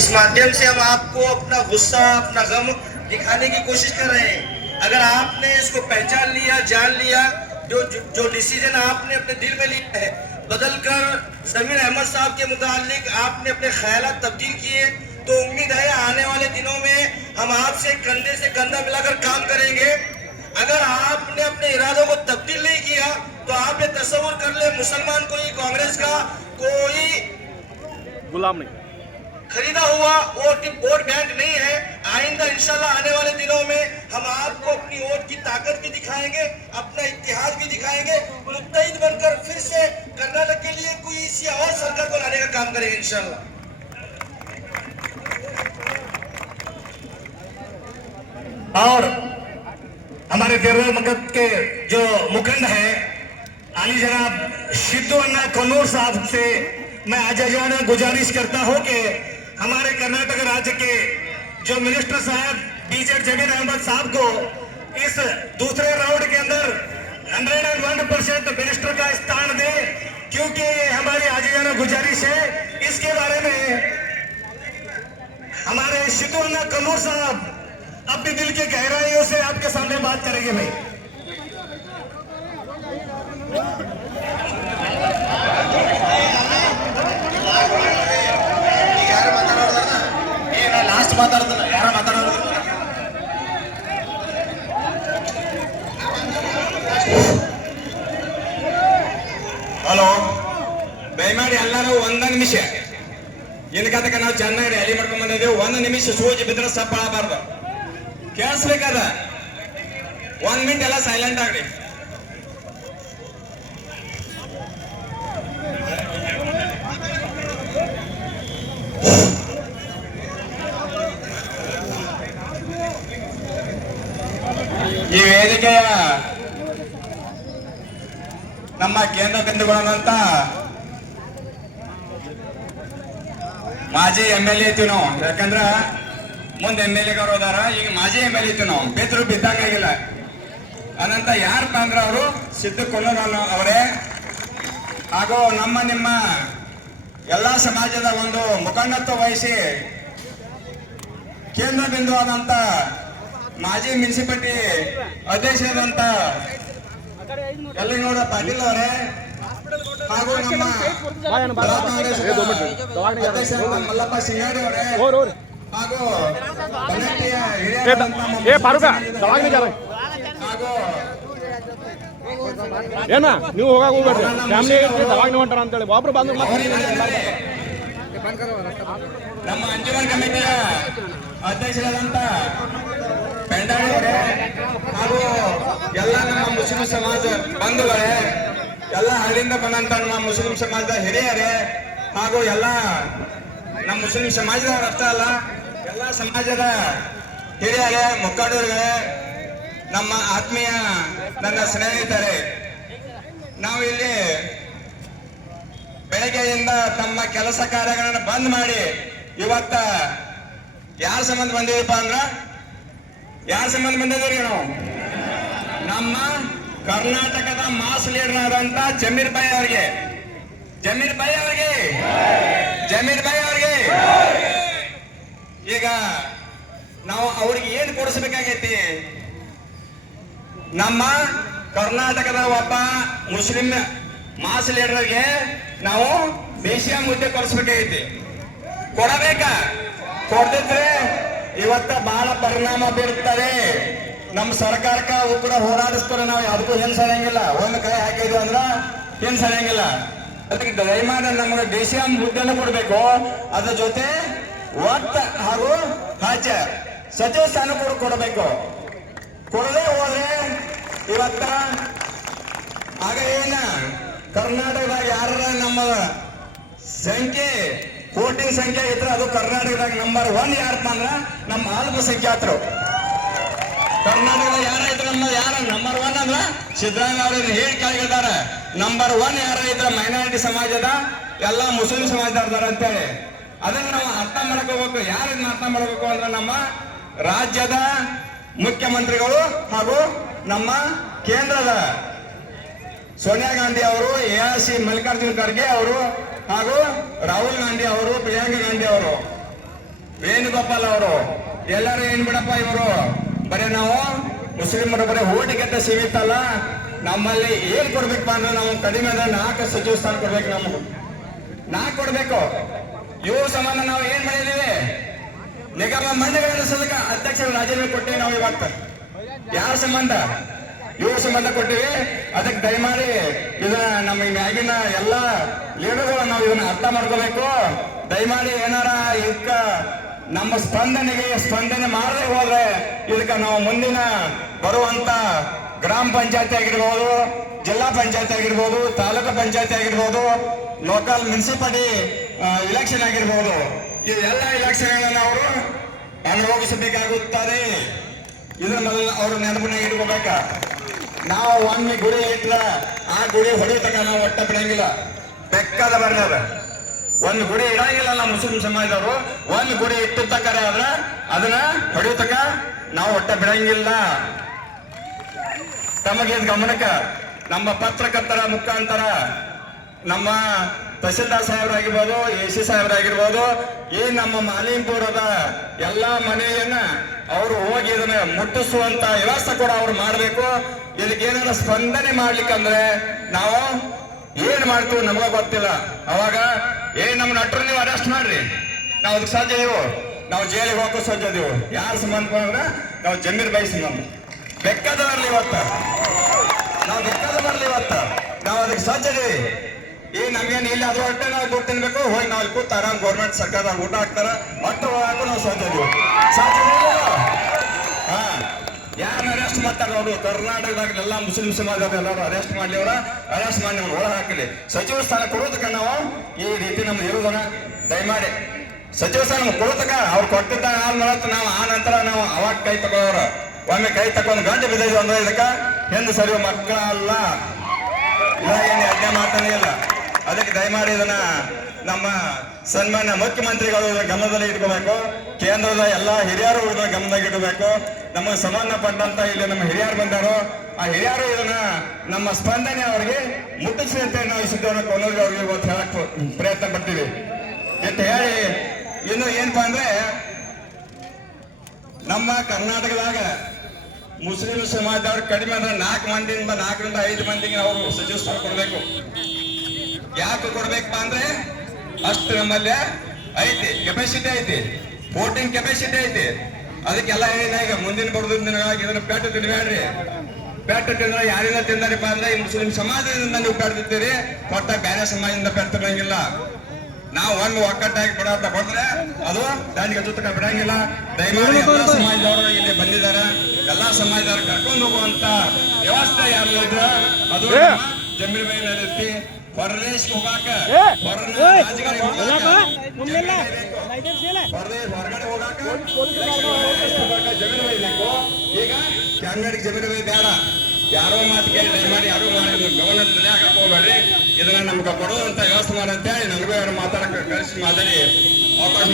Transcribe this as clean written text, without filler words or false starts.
इस माध्यम से हम आपको अपना गुस्सा, अपना गम दिखाने की कोशिश कर रहे हैं। अगर आपने इसको पहचान लिया, जान लिया, जो जो डिसीजन आपने अपने दिल में लिया है, बदलकर जमीर अहमद साहब के मुतालिक आपने अपने ख्यालात तब्दील किए, तो उम्मीद है आने वाले दिनों में हम आपसे कंधे से कंधा मिलाकर काम करेंगे। अगर आपने अपने इरादों को तब्दील नहीं किया तो आप ये तस्वुर कर ले, मुसलमान कोई कांग्रेस का कोई गुलाम नहीं, खरीदा हुआ वोट बैंक नहीं है। आइंदा इंशाल्लाह आने वाले दिनों में हम आपको अपनी वोट की ताकत भी दिखाएंगे, अपना इतिहास भी दिखाएंगे। मुत्तहिद बनकर फिर से कर्नाटक के लिए कोई इसी और सरकार को लाने का काम करेंगे इंशाल्लाह। और हमारे देवरा मगध के जो मुखंड है आली जनाब सिद्धू अन्ना कन्नूर साहब से मैं आज जाना गुजारिश करता हूं कि हमारे कर्नाटक राज्य के जो मिनिस्टर साहब बीजेड जमीर अहमद साहब को इस दूसरे राउंड के अंदर 101% मिनिस्टर का स्थान दे, क्योंकि ये हमारी आज जाना गुजारिश है। इसके बारे में हमारे सिद्धू अन्ना कन्नूर साहब अपने दिल के गहराइयों से आपके सामने बात करेंगे। भाई लास्ट ಮಾತಾಡ್ತಾನೆ ಯಾರ ಮಾತಾಡೋದು ಹಲೋ ದಯಮಾಡಿ ಎಲ್ಲರೂ ಒಂದ ನಿಮಿಷ ಏನಕ್ಕಂತ ನಾವು ಚೆನ್ನಾಗಿ ರ್ಯಾಲಿ ಮಾಡ್ಕೊಂಡ್ ಬಂದಿದ್ದೇವೆ. ಒಂದು ನಿಮಿಷ ಸೂಜಿ ಬಿದ್ರೆ ಸಪ್ಪಳಬಾರ್ದು, ಕೇಳಿಸ್ಬೇಕಾದ 1 ಮಿನಿಟ್ ಎಲ್ಲ ಸೈಲೆಂಟ್ ಆಗ್ರಿ. ಈ ವೇದಿಕೆಯ ನಮ್ಮ ಕೇಂದ್ರ ಬಿಂದುಗಳನ್ನಂತ ಮಾಜಿ MLA ಇತ್ತು ನಾವು, ಯಾಕಂದ್ರ ಮುಂದೆ MLA ಹೋದಾರ, ಈಗ ಮಾಜಿ MLA ಇತ್ತು ನಾವು, ಬಿದ್ರು ಬಿದ್ದಂಗಾಗಿಲ್ಲ. ಅನಂತ ಯಾರಪ್ಪ ಅಂದ್ರ ಅವರು ಸಿದ್ದು ಕೊಲ್ಲೂರು ಅವರೇ, ಹಾಗೂ ನಮ್ಮ ನಿಮ್ಮ ಎಲ್ಲಾ ಸಮಾಜದ ಒಂದು ಮುಖಂಡತ್ವ ವಹಿಸಿ ಕೇಂದ್ರ ಬಿಂದು ಆದಂತ ಮಾಜಿ ಮುನ್ಸಿಪಾಲಿಟಿ ಅಧ್ಯಕ್ಷರಾದಂತ ಯಲ್ಲನಗೌಡ ಪಾಟೀಲ್ ಅವರೇ, ಹಾಗೂ ನಮ್ಮ ಅಧ್ಯಕ್ಷ ಮಲ್ಲಪ್ಪ ಸಿಂಗಾಡಿ ಅವರೇ, ಹಾಗೂ ಹಾಗೂ ಏನ ನೀವು ಹೋಗಾಕ ಹೋಗ್ಬೇಡ್ರಿ, ಫ್ಯಾಮಿಲಿ ದವಾಖಾನೆ ಹೊಂಟಾರ ಅಂತೇಳಿ ಒಬ್ರು ಬಂದು ನಮ್ಮ ಅಂಜುಮನ್ ಕಮಿಟಿಯ ಅಧ್ಯಕ್ಷರಾದಂತ ಪೆಂಡಾಳಿ ಅವರೇ, ಹಾಗೂ ಎಲ್ಲ ನಮ್ಮ ಮುಸ್ಲಿಂ ಸಮಾಜ ಬಂಧುಗಳೇ, ಎಲ್ಲ ಹಳ್ಳಿಯಿಂದ ಬಂದಂತ ನಮ್ಮ ಮುಸ್ಲಿಂ ಸಮಾಜದ ಹಿರಿಯರೇ, ಹಾಗೂ ಎಲ್ಲ ನಮ್ಮ ಮುಸ್ಲಿಂ ಸಮಾಜದವರು ಅಷ್ಟೇ ಅಲ್ಲ, ಎಲ್ಲ ಸಮಾಜದ ಹಿರಿಯರೇ, ಮುಖಂಡರುಗಳೇ, ನಮ್ಮ ಆತ್ಮೀಯ ನನ್ನ ಸ್ನೇಹಿತರೆ, ನಾವು ಇಲ್ಲಿ ಬೆಳಗ್ಗೆಯಿಂದ ತಮ್ಮ ಕೆಲಸ ಕಾರ್ಯಗಳನ್ನು ಬಂದ್ ಮಾಡಿ ಇವತ್ತ ಯಾರ ಸಂಬಂಧ ಬಂದಿವಪ್ಪ ಅಂದ್ರ ಯಾರ ಸಂಬಂಧ ಬಂದಿದ್ದೀರಿ ನಾವು? ನಮ್ಮ ಕರ್ನಾಟಕದ ಮಾಸ್ ಲೀಡರ್ ಆದಂತ ಜಮೀರ್ ಭಾಯ್ ಅವರಿಗೆ, ಜಮೀರ್ ಭಾಯ್ ಅವರಿಗೆ, ಜಮೀರ್ ಭಾಯ್ ಅವರಿಗೆ ಈಗ ನಾವು ಅವ್ರಿಗೆ ಏನ್ ಕೊಡಿಸ್ಬೇಕಾಗೈತಿ? ನಮ್ಮ ಕರ್ನಾಟಕದ ಒಬ್ಬ ಮುಸ್ಲಿಂ ಮಾಸ್ ಲೀಡರ್ಗೆ ನಾವು ದೇಶೀಯ ಮುದ್ದೆ ಕೊಡಿಸ್ಬೇಕಾಗೈತಿ. ಕೊಡಬೇಕಾ? ಕೊಡದಿದ್ರೆ ಇವತ್ತ ಬಹಳ ಪರಿಣಾಮ ಬೀರುತ್ತದೆ. ನಮ್ಮ ಸರ್ಕಾರಕ್ಕ ಅವು ಕೂಡ ಹೋರಾಡಿಸ್ತಾರೆ, ನಾವು ಯಾವುದಕ್ಕೂ ಏನ್ ಸರಿಯಂಗಿಲ್ಲ. ಒಂದು ಕೈ ಹಾಕಿದ್ವಿ ಅಂದ್ರ ಏನ್ ಸರಿಯಂಗಿಲ್ಲ. ಅದಕ್ಕೆ ದಯಮಾಡಿ ನಮಗೆ ದೇಶೀಯ ಮುದ್ದೆನ ಕೊಡ್ಬೇಕು, ಅದ್ರ ಜೊತೆ ಒತ್ತ ಹಾಗೂ ರಾಜ್ಯ ಸಚಿವ ಸ್ಥಾನ ಕೂಡ ಕೊಡಬೇಕು. ಕೊಡದೆ ಹೋದ್ರೆ ಇವತ್ತ ಆಗ ಏನ ಕರ್ನಾಟಕದಾಗ ಯಾರ ನಮ್ಮ ಸಂಖ್ಯೆ ವೋಟಿಂಗ್ ಸಂಖ್ಯೆ ಇದ್ರೆ ಅದು ಕರ್ನಾಟಕದಾಗ ನಂಬರ್ 1 ಯಾರಪ್ಪ ಅಂದ್ರ ನಮ್ಮ ಅಲ್ಪಸಂಖ್ಯಾತರು. ಕರ್ನಾಟಕದಾಗ ಯಾರಾಯ್ತು ಯಾರ ನಂಬರ್ 1 ಅಂದ್ರ ಸಿದ್ದರಾಮಯ್ಯ ಅವರು ಹೇಳಿ ಕೆಳಗಿದಾರ. ನಂಬರ್ 1 ಯಾರ ಇದ್ರ ಮೈನಾರಿಟಿ ಸಮಾಜದ ಎಲ್ಲ ಮುಸ್ಲಿಂ ಸಮಾಜದವ್ರದಾರ ಅಂತೇಳಿ ಅದನ್ನ ನಾವು ಅರ್ಥ ಮಾಡ್ಕೋಬೇಕು. ಯಾರನ್ನ ಅರ್ಥ ಮಾಡ್ಬೇಕು ಅಂದ್ರೆ ನಮ್ಮ ರಾಜ್ಯದ ಮುಖ್ಯಮಂತ್ರಿಗಳು ಹಾಗೂ ನಮ್ಮ ಕೇಂದ್ರದ ಸೋನಿಯಾ ಗಾಂಧಿ ಅವರು, AIC ಮಲ್ಲಿಕಾರ್ಜುನ ಖರ್ಗೆ ಅವರು, ಹಾಗೂ ರಾಹುಲ್ ಗಾಂಧಿ ಅವರು, ಪ್ರಿಯಾಂಕಾ ಗಾಂಧಿ ಅವರು ವೇಣುಗೋಪಾಲ್ ಅವರು ಎಲ್ಲರೂ ಏನ್ ಬಿಡಪ್ಪ ಇವರು ಬರೀ ನಾವು ಮುಸ್ಲಿಮರು ಬರೀ ಓಟಿಗೆಟ್ಟ ಸೀಮಿತ ಅಲ್ಲ, ನಮ್ಮಲ್ಲಿ ಏನ್ ಕೊಡ್ಬೇಕಪ್ಪ ಅಂದ್ರೆ ನಾವು ಕಡಿಮೆ ಅಂದ್ರೆ 4 ಸಚಿವ ಸ್ಥಾನ ಕೊಡ್ಬೇಕು, ನಮ್ಗೆ 4 ಕೊಡ್ಬೇಕು. ಯುವ ಸಂಬಂಧ ನಾವು ಏನ್ ಮಾಡಿದೀವಿ, ನಿಗಮ ಮಂಡಳಿಗಳ ಸದಕ ಅಧ್ಯಕ್ಷರ ರಾಜೀನಾಮೆ ಕೊಟ್ಟಿವಿ ನಾವು ಇವತ್ತು. ಯಾರ ಸಂಬಂಧ? ಯುವ ಸಂಬಂಧ ಕೊಟ್ಟಿವಿ. ಅದಕ್ಕೆ ದಯಮಾಡಿ ಇದನ್ನ ನಮ್ಮ ಮ್ಯಾಗಿನ ಎಲ್ಲ ಲೀಡರ್ಗಳು ನಾವು ಇದನ್ನ ಅರ್ಥ ಮಾಡ್ಕೋಬೇಕು. ದಯಮಾಡಿ ಏನಾರ ಇದಕ್ಕ ನಮ್ಮ ಸ್ಪಂದನೆ ಮಾಡದೆ ಹೋದ್ರೆ ಇದಕ್ಕೆ ನಾವು ಮುಂದಿನ ಬರುವಂತ ಗ್ರಾಮ ಪಂಚಾಯತಿ ಆಗಿರ್ಬೋದು, ಜಿಲ್ಲಾ ಪಂಚಾಯತಿ ಆಗಿರ್ಬೋದು, ತಾಲೂಕು ಪಂಚಾಯತಿ ಆಗಿರ್ಬೋದು, ಲೋಕಲ್ ಮುನ್ಸಿಪಾಲಿಟಿ ಇಲೆಕ್ಷನ್ ಆಗಿರ್ಬೋದು, ಈ ಎಲ್ಲ ಇಲೆಕ್ಷನ್ ಅವರು ಅನುಭವಿಸಬೇಕಾಗುತ್ತದೆ. ಇದನ್ನ ಅವರು ನೆನಪಿನಾಗ ಇಟ್ಕೋಬೇಕ. ನಾವು ಒಮ್ಮೆ ಗುಡಿ ಇಟ್ರ ಆ ಗುಡಿ ಹೊಡಿತಕ ನಾವು ಒಟ್ಟ ಬಿಡಂಗಿಲ್ಲ. ಬೆಕ್ಕದ ಬರ್ನಾರ ಒಂದು ಗುಡಿ ಇಡಂಗಿಲ್ಲ. ನಮ್ಮ ಮುಸ್ಲಿಂ ಸಮಾಜದವರು ಒಂದು ಗುಡಿ ಇಟ್ಟಿರ್ತಕ್ಕರೆ ಆದ್ರ ಅದನ್ನ ಹೊಡಿತಕ ನಾವು ಒಟ್ಟ ಬಿಡಂಗಿಲ್ಲ. ತಮಗೆ ಗಮನಕ್ಕ ನಮ್ಮ ಪತ್ರಕರ್ತರ ಮುಖಾಂತರ ನಮ್ಮ ತಹಸೀಲ್ದಾರ್ ಸಾಹೇಬರಾಗಿರ್ಬೋದು, AC ಸಾಹೇಬರಾಗಿರ್ಬೋದು, ಈ ನಮ್ಮ ಮಾಲಿಂಪುರದ ಎಲ್ಲಾ ಮನೆಯನ್ನ ಅವರು ಹೋಗಿ ಇದನ್ನ ಮುಟ್ಟಿಸುವಂತ ವ್ಯವಸ್ಥೆ ಕೂಡ ಅವ್ರು ಮಾಡಬೇಕು. ಇದಕ್ಕೆ ಏನಾದ್ರು ಸ್ಪಂದನೆ ಮಾಡ್ಲಿಕ್ಕಂದ್ರೆ ನಾವು ಏನ್ ಮಾಡ್ತೀವಿ ನಮಗ ಗೊತ್ತಿಲ್ಲ. ಅವಾಗ ನಮ್ಮ ನಟರು ನೀವು ಅರೆಸ್ಟ್ ಮಾಡ್ರಿ, ನಾವು ಅದಕ್ಕೆ ಸಾಧ್ಯ ಇದೀವು, ನಾವು ಜೈಲಿಗೆ ಹೋಗೋ ಸಾಧ್ಯ ಇದೀವು. ಯಾರ ಸಂಬಂಧ ಅಂದ್ರೆ ನಾವು ಜಮೀರ್ ಬೈ ಸಂಬಂಧ ಬೆಕ್ಕದ ಬರ್ಲಿ ಇವತ್ತ, ನಾವು ಬೆಕ್ಕದ ಬರ್ಲಿ ಇವತ್ತ, ನಾವು ಅದಕ್ಕೆ ಸಾಧ್ಯ ಇದೀವಿ. ನಮ್ಗೇನು ಇಲ್ಲಿ ಅದು ಹೊಟ್ಟೆ ನಾವು ದುಡ್ಡು ತಿನ್ಬೇಕು, ಹೋಗಿ ನಾವು ಇಲ್ಲಿ ಕೂತ ಆರಾಮ್ ಗೌರ್ಮೆಂಟ್ ಸರ್ಕಾರ ಊಟ ಹಾಕ್ತಾರ, ಒಟ್ಟು ಹಾಕು ನಾವು ಸಾಧ್ಯ ಇದೀವಿ. ಸಾಧ್ಯ ಹಾ, ಯಾರನ್ನ ಅರೆಸ್ಟ್ ಮಾಡ್ತಾರೆ ನೋಡು. ಕರ್ನಾಟಕದಾಗ ಎಲ್ಲ ಮುಸ್ಲಿಂ ಸಮಾಜದ ಎಲ್ಲರೂ ಅರೆಸ್ಟ್ ಮಾಡ್ಲಿ, ಅವರ ಅರೆಸ್ಟ್ ಮಾಡಿ ಒಳ ಹಾಕಲಿ. ಸಚಿವ ಸ್ಥಾನ ಕೊಡೋದಕ್ಕ ನಾವು ಈ ರೀತಿ ನಮ್ದು ಇರೋದನ್ನ ದಯಮಾಡಿ ಸಚಿವ ಸ್ಥಾನ ಕೊಡೋದಕ್ಕ ಅವ್ರು ಕೊಟ್ಟಿದ್ದ ನಾವು ಆ ನಂತರ ನಾವು ಅವಾಗ ಕೈ ತಗೋರ ಒಮ್ಮೆ ಕೈ ತಗೊಂಡು ಗಂಟೆ ಬಿದ್ದೈದು ಅಂದ್ರೆ ಇದಕ್ಕ ಎಂದು ಸರಿ ಮಕ್ಕಳ ಅಲ್ಲ, ಇವಾಗೇನು ಯಜ್ಞ ಮಾಡ್ತಾನೆ ಇಲ್ಲ. ಅದಕ್ಕೆ ದಯಮಾಡಿ ಇದನ್ನ ನಮ್ಮ ಸನ್ಮಾನ್ಯ ಮುಖ್ಯಮಂತ್ರಿಗಳು ಗಮನದಲ್ಲಿ ಇಟ್ಕೋಬೇಕು. ಕೇಂದ್ರದ ಎಲ್ಲ ಹಿರಿಯರು ಇದನ್ನ ಗಮನದಾಗ ಇಡಬೇಕು. ನಮಗೆ ಸಂಬಂಧಪಟ್ಟಂತ ಇಲ್ಲಿ ನಮ್ಮ ಹಿರಿಯರು ಬಂದಾರೋ, ಆ ಹಿರಿಯರು ಇದನ್ನ ನಮ್ಮ ಸ್ಪಂದನೆ ಅವರಿಗೆ ಮುಟ್ಟಿಸಿ ಅಂತ ನಾವು ಈ ಸುದ್ದಿಯನ್ನು ಕೊನೆಗೆ ಅವ್ರಿಗೆ ಇವತ್ತು ಹೇಳಕ್ ಪ್ರಯತ್ನ ಪಡ್ತೀವಿ ಅಂತ ಹೇಳಿ, ಇನ್ನು ಏನಪ್ಪಾ ಅಂದ್ರೆ ನಮ್ಮ ಕರ್ನಾಟಕದಾಗ ಮುಸ್ಲಿಂ ಸಮಾಜದವ್ರು ಕಡಿಮೆ ಅಂದ್ರೆ 4ರಿಂದ 5 ಮಂದಿಗೆ ಅವರು ಸಚಿವ ಸ್ಥಾನ ಕೊಡ್ಬೇಕು. ಯಾಕೆ ಕೊಡ್ಬೇಕಪ್ಪ ಅಂದ್ರೆ ಅಷ್ಟು ನಮ್ಮಲ್ಲಿ ಐತಿ, ಕೆಪಾಸಿಟಿ ಐತಿ, ವೋಟಿಂಗ್ ಕೆಪಾಸಿಟಿ ಐತಿ. ಅದಕ್ಕೆಲ್ಲ ಏನ ಈಗ ಮುಂದಿನ ಬರೋದು ಇದನ್ನ ಪೆಟ್ಟು ತಿನ್ಬೇಡ್ರಿ. ಪೆಟ್ಟು ತಿಂದ್ರೆ ಯಾರಿಂದ ತಿಂದಾರಿಪ್ಪ ಅಂದ್ರೆ ಈ ಮುಸ್ಲಿಂ ಸಮಾಜದಿಂದ ನೀವು ಪೆಟ್ಟು ತಿಂತೀರಿ, ಕೊಟ್ಟ ಬೇರೆ ಸಮಾಜದಿಂದ ಪೆಟ್ಟು ತಿನ್ನಂಗಿಲ್ಲ. ನಾವು ಒಂದು ಒಕ್ಕಟ್ಟಾಗಿ ಬಿಡೋಂತ ಬಂದ್ರೆ ಅದು ದಾನಿಗೆ ಜೊತೆ ಬಿಡಂಗಿಲ್ಲ. ದಯಮಾಡಿ ಎಲ್ಲಾ ಸಮಾಜದವರು ಇಲ್ಲಿ ಬಂದಿದ್ದಾರೆ, ಎಲ್ಲಾ ಸಮಾಜದವ್ರು ಕರ್ಕೊಂಡು ಹೋಗುವಂತ ವ್ಯವಸ್ಥೆ ಯಾರು ಇದ್ರ ಅದು ಜಮೀರ್ ಬೈ ನಡೆಸಿ ಹೊರದೇಶ ಹೋಗಾಕ ಹೊರಗಡೆ ಹೋಗಾಕ ಜಮೀನು ಬೈ ಬೇಕು. ಈಗ ಕನ್ನಡಿಗೆ ಜಮೀನು ಬೈ ಬೇಡ, ಯಾರೋ ಮಾತು ಕೇಳಿ ದಯಮಾಡಿ ಯಾರು ಮಾಡಿ ಗಮನ ಹಾಕಕ್ ಹೋಗ್ಬೇಡ್ರಿ. ಇದನ್ನ ನಮ್ಗೆ ಕೊಡುವಂತ ವ್ಯವಸ್ಥೆ ಮಾಡಂತ ಹೇಳಿ ನನಗೂ ಯಾರು ಮಾತಾಡಕ್ ಕಳಿಸಿ ಮಾತಾಡಿ ಅವಕಾಶ